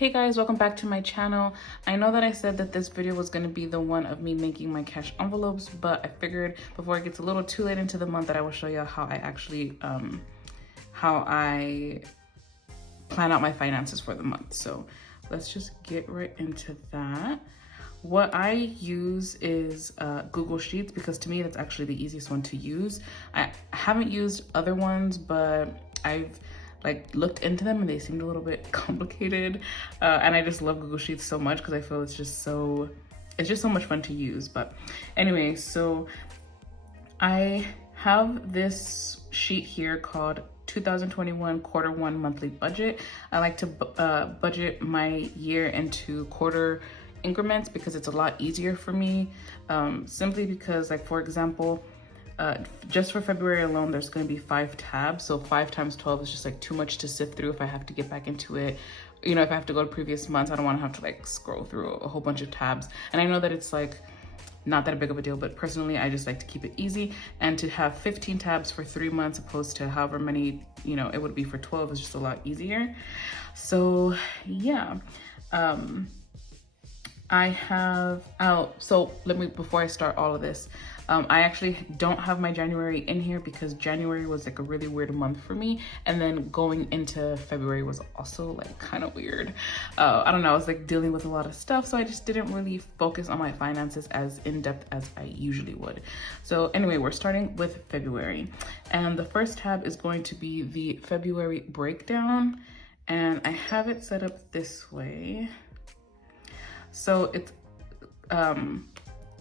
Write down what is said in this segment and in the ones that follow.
Hey guys, welcome back to my channel. I know that I said that this video was going to be the one of me making my cash envelopes, but I figured before it gets a little too late into the month that I will show you how I actually how I plan out my finances for the month. So let's just get right into that. What I use is Google Sheets because to me that's actually the easiest one to use. I haven't used other ones, but I've looked into them and they seemed a little bit complicated. And I just love Google Sheets so much because I feel it's just so much fun to use. But anyway, so I have this sheet here called 2021 quarter one monthly budget. I like to budget my year into quarter increments because it's a lot easier for me. Simply because, like, for example, just for February alone, there's going to be 5 tabs. So 5 times 12 is just like too much to sift through if I have to get back into it. You know, if I have to go to previous months, I don't want to have to like scroll through a whole bunch of tabs. And I know that it's like not that big of a deal, but personally, I just like to keep it easy. And to have 15 tabs for 3 months opposed to however many, you know, it would be for 12 is just a lot easier. So yeah. So let me, before I start all of this, I actually don't have my January in here because January was like a really weird month for me. And then going into February was also like kind of weird. I don't know, I was like dealing with a lot of stuff. So I just didn't really focus on my finances as in depth as I usually would. So anyway, we're starting with February. And the first tab is going to be the February breakdown. And I have it set up this way. So it's,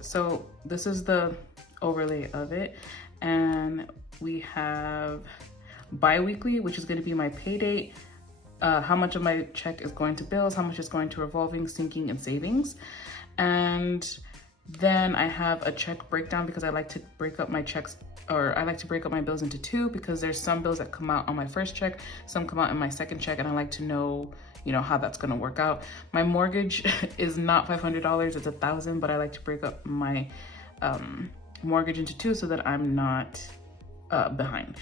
so this is the overlay of it. And we have bi-weekly, which is going to be my pay date, how much of my check is going to bills, how much is going to revolving, sinking, and savings. And then I have a check breakdown because I like to break up my checks, or I like to break up my bills into 2 because there's some bills that come out on my first check, some come out in my second check, and I like to know, you know, how that's gonna work out. My mortgage is not $500, it's $1,000, but I like to break up my mortgage into 2 so that I'm not behind,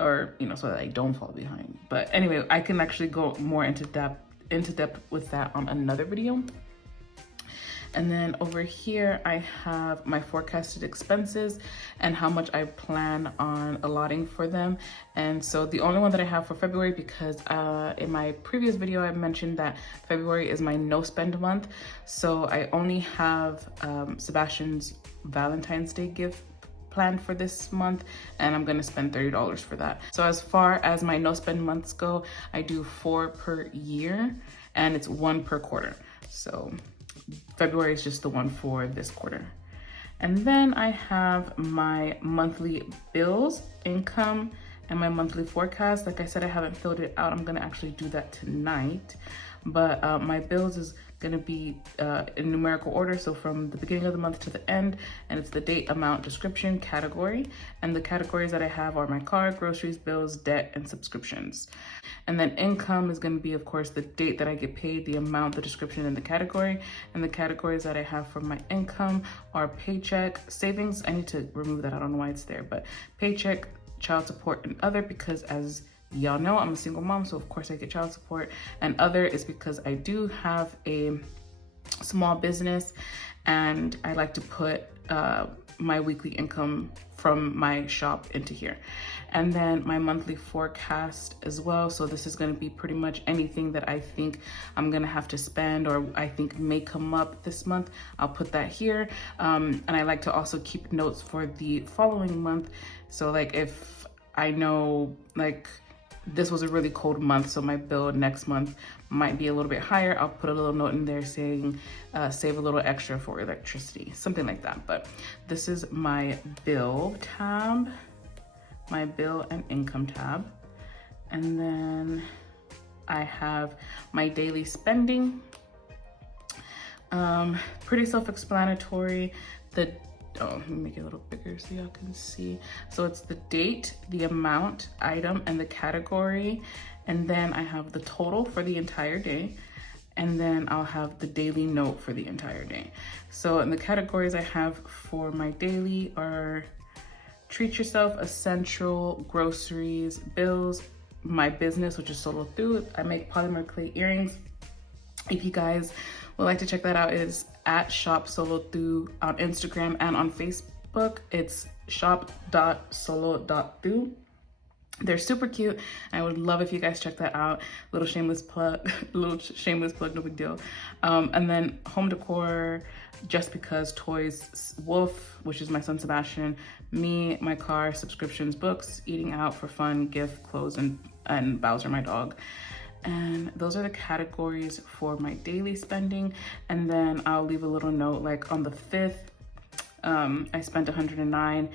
or, you know, so that I don't fall behind. But anyway, I can actually go more into depth with that on another video. And then over here, I have my forecasted expenses and how much I plan on allotting for them. And so the only one that I have for February, because in my previous video, I mentioned that February is my no spend month. So I only have Sebastian's Valentine's Day gift planned for this month, and I'm gonna spend $30 for that. So as far as my no spend months go, I do 4 per year and it's 1 per quarter. So February is just the one for this quarter. And then I have my monthly bills, income, and my monthly forecast. Like I said, I haven't filled it out. I'm gonna actually do that tonight. But my bills is gonna be in numerical order. So from the beginning of the month to the end, and it's the date, amount, description, category. And the categories that I have are my car, groceries, bills, debt, and subscriptions. And then income is gonna be, of course, the date that I get paid, the amount, the description, and the category. And the categories that I have for my income are paycheck, savings. I need to remove that, I don't know why it's there, but paycheck, child support, and other, because as y'all know, I'm a single mom, so of course I get child support. And other is because I do have a small business and I like to put my weekly income from my shop into here. And then my monthly forecast as well. So this is gonna be pretty much anything that I think I'm gonna have to spend or I think may come up this month. I'll put that here. And I like to also keep notes for the following month. So like if I know like this was a really cold month, so my bill next month might be a little bit higher, I'll put a little note in there saying save a little extra for electricity, something like that. But this is my bill tab, my bill and income tab. And then I have my daily spending. Pretty self-explanatory. Let me make it a little bigger so y'all can see. So it's the date, the amount, item, and the category. And then I have the total for the entire day. And then I'll have the daily note for the entire day. So in the categories I have for my daily are treat yourself, essential, groceries, bills, my business, which is solo food. I make polymer clay earrings. If you guys would like to check that out, it is at Shop Solo Thu on Instagram and on Facebook. It's shop.solo.thu. They're super cute. I would love if you guys check that out. Little shameless plug, no big deal. And then home decor, Just Because Toys, Wolf, which is my son Sebastian, me, my car, subscriptions, books, eating out for fun, gift, clothes, and Bowser, my dog. And those are the categories for my daily spending. And then I'll leave a little note like on the 5th, I spent 109.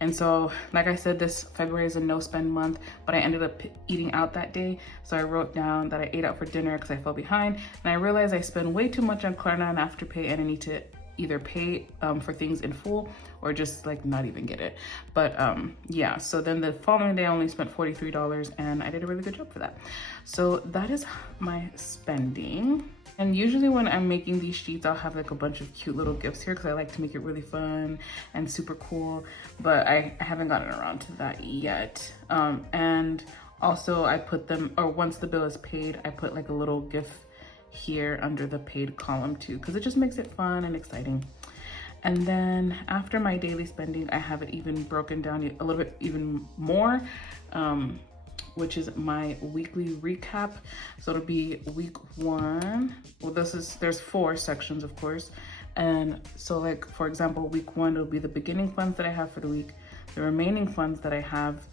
And so, like I said, this February is a no spend month, but I ended up eating out that day. So I wrote down that I ate out for dinner because I fell behind. And I realized I spend way too much on Klarna and Afterpay, and I need to either pay for things in full or just like not even get it. But yeah, so then the following day I only spent $43 and I did a really good job for that. So that is my spending. And usually when I'm making these sheets, I'll have like a bunch of cute little gifts here because I like to make it really fun and super cool, but I haven't gotten around to that yet. And also I put them, or once the bill is paid, I put like a little gift here under the paid column too, because it just makes it fun and exciting. And then after my daily spending, I have it even broken down a little bit even more, which is my weekly recap. So it'll be week 1. Well, there's 4 sections, of course. And so like, for example, week 1, it'll be the beginning funds that I have for the week, the remaining funds that I have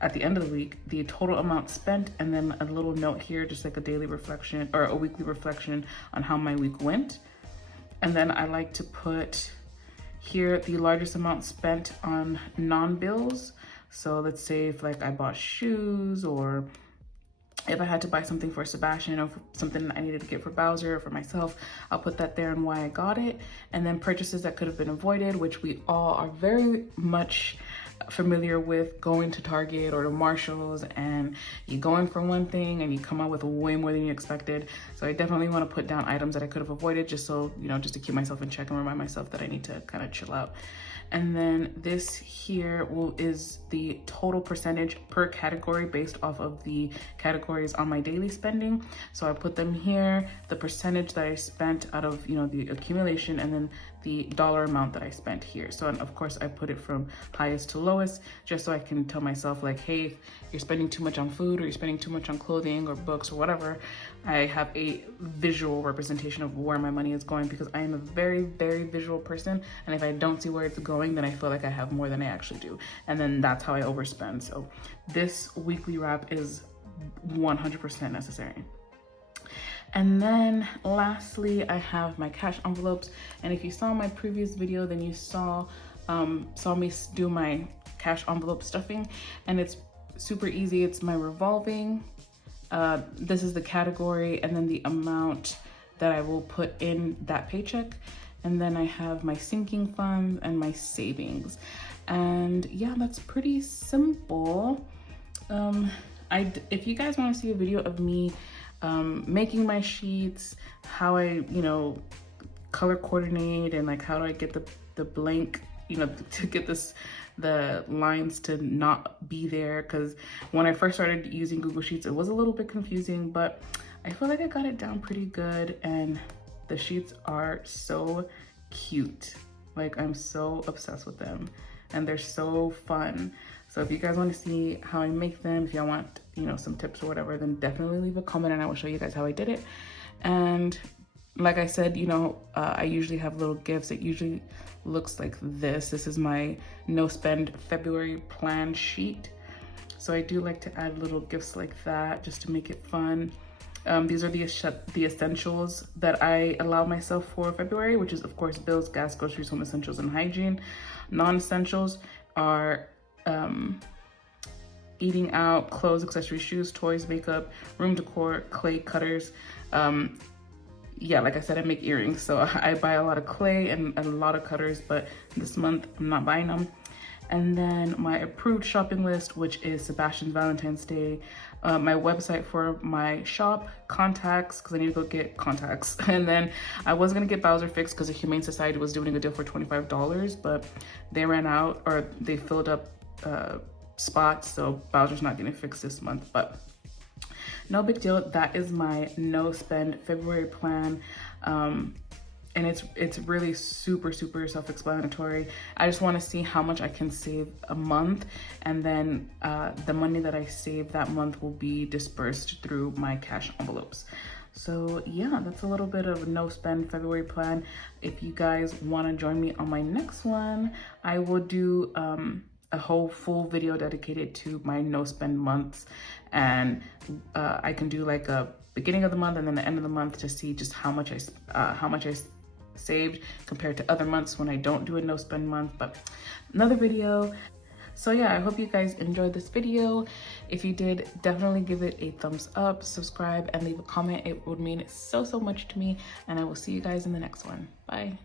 at the end of the week, the total amount spent, and then a little note here, just like a daily reflection or a weekly reflection on how my week went. And then I like to put here the largest amount spent on non-bills. So let's say if like I bought shoes, or if I had to buy something for Sebastian, or something I needed to get for Bowser or for myself, I'll put that there and why I got it. And then purchases that could have been avoided, which we all are very much familiar with, going to Target or to Marshalls and you go in for one thing and you come out with way more than you expected. So I definitely want to put down items that I could have avoided, just so, you know, just to keep myself in check and remind myself that I need to kind of chill out. And then this here is the total percentage per category based off of the categories on my daily spending. So I put them here, the percentage that I spent out of, you know, the accumulation, and then the dollar amount that I spent here. So, and of course I put it from highest to lowest, just so I can tell myself like, hey, if you're spending too much on food, or you're spending too much on clothing or books or whatever, I have a visual representation of where my money is going, because I am a very, very visual person. And if I don't see where it's going, then I feel like I have more than I actually do. And then that's how I overspend. So this weekly wrap is 100% necessary. And then lastly, I have my cash envelopes. And if you saw my previous video, then you saw me do my cash envelope stuffing, and it's super easy. It's my revolving. This is the category, and then the amount that I will put in that paycheck. And then I have my sinking fund and my savings. And yeah, that's pretty simple. If you guys want to see a video of me making my sheets, how I, you know, color coordinate, and like how do I get the blank, you know, to get the lines to not be there, because when I first started using Google Sheets, it was a little bit confusing, but I feel like I got it down pretty good, and the sheets are so cute. Like, I'm so obsessed with them, and they're so fun. So if you guys want to see how I make them, if y'all want, you know, some tips or whatever, then definitely leave a comment and I will show you guys how I did it. And like I said, you know, I usually have little gifts. It usually looks like this. This is my no spend February plan sheet. So I do like to add little gifts like that just to make it fun. These are the essentials that I allow myself for February, which is of course bills, gas, groceries, home essentials, and hygiene. Non-essentials are eating out, clothes, accessories, shoes, toys, makeup, room decor, clay, cutters. Yeah, like I said, I make earrings, so I buy a lot of clay and a lot of cutters, but this month I'm not buying them. And then my approved shopping list, which is Sebastian's Valentine's Day, my website for my shop, contacts, because I need to go get contacts. And then I was gonna get Bowser fixed because the Humane Society was doing a deal for $25, but they ran out, or they filled up spots, so Bowser's not getting fixed this month. But no big deal. That is my no spend February plan. And it's really super self-explanatory. I just want to see how much I can save a month, and then the money that I save that month will be dispersed through my cash envelopes. So yeah, that's a little bit of no spend February plan. If you guys want to join me on my next one, I will do a whole full video dedicated to my no spend months, and I can do like a beginning of the month and then the end of the month to see just how much I saved compared to other months when I don't do a no spend month, but another video. So yeah, I hope you guys enjoyed this video. If you did, definitely give it a thumbs up, subscribe, and leave a comment. It would mean so much to me, and I will see you guys in the next one. Bye.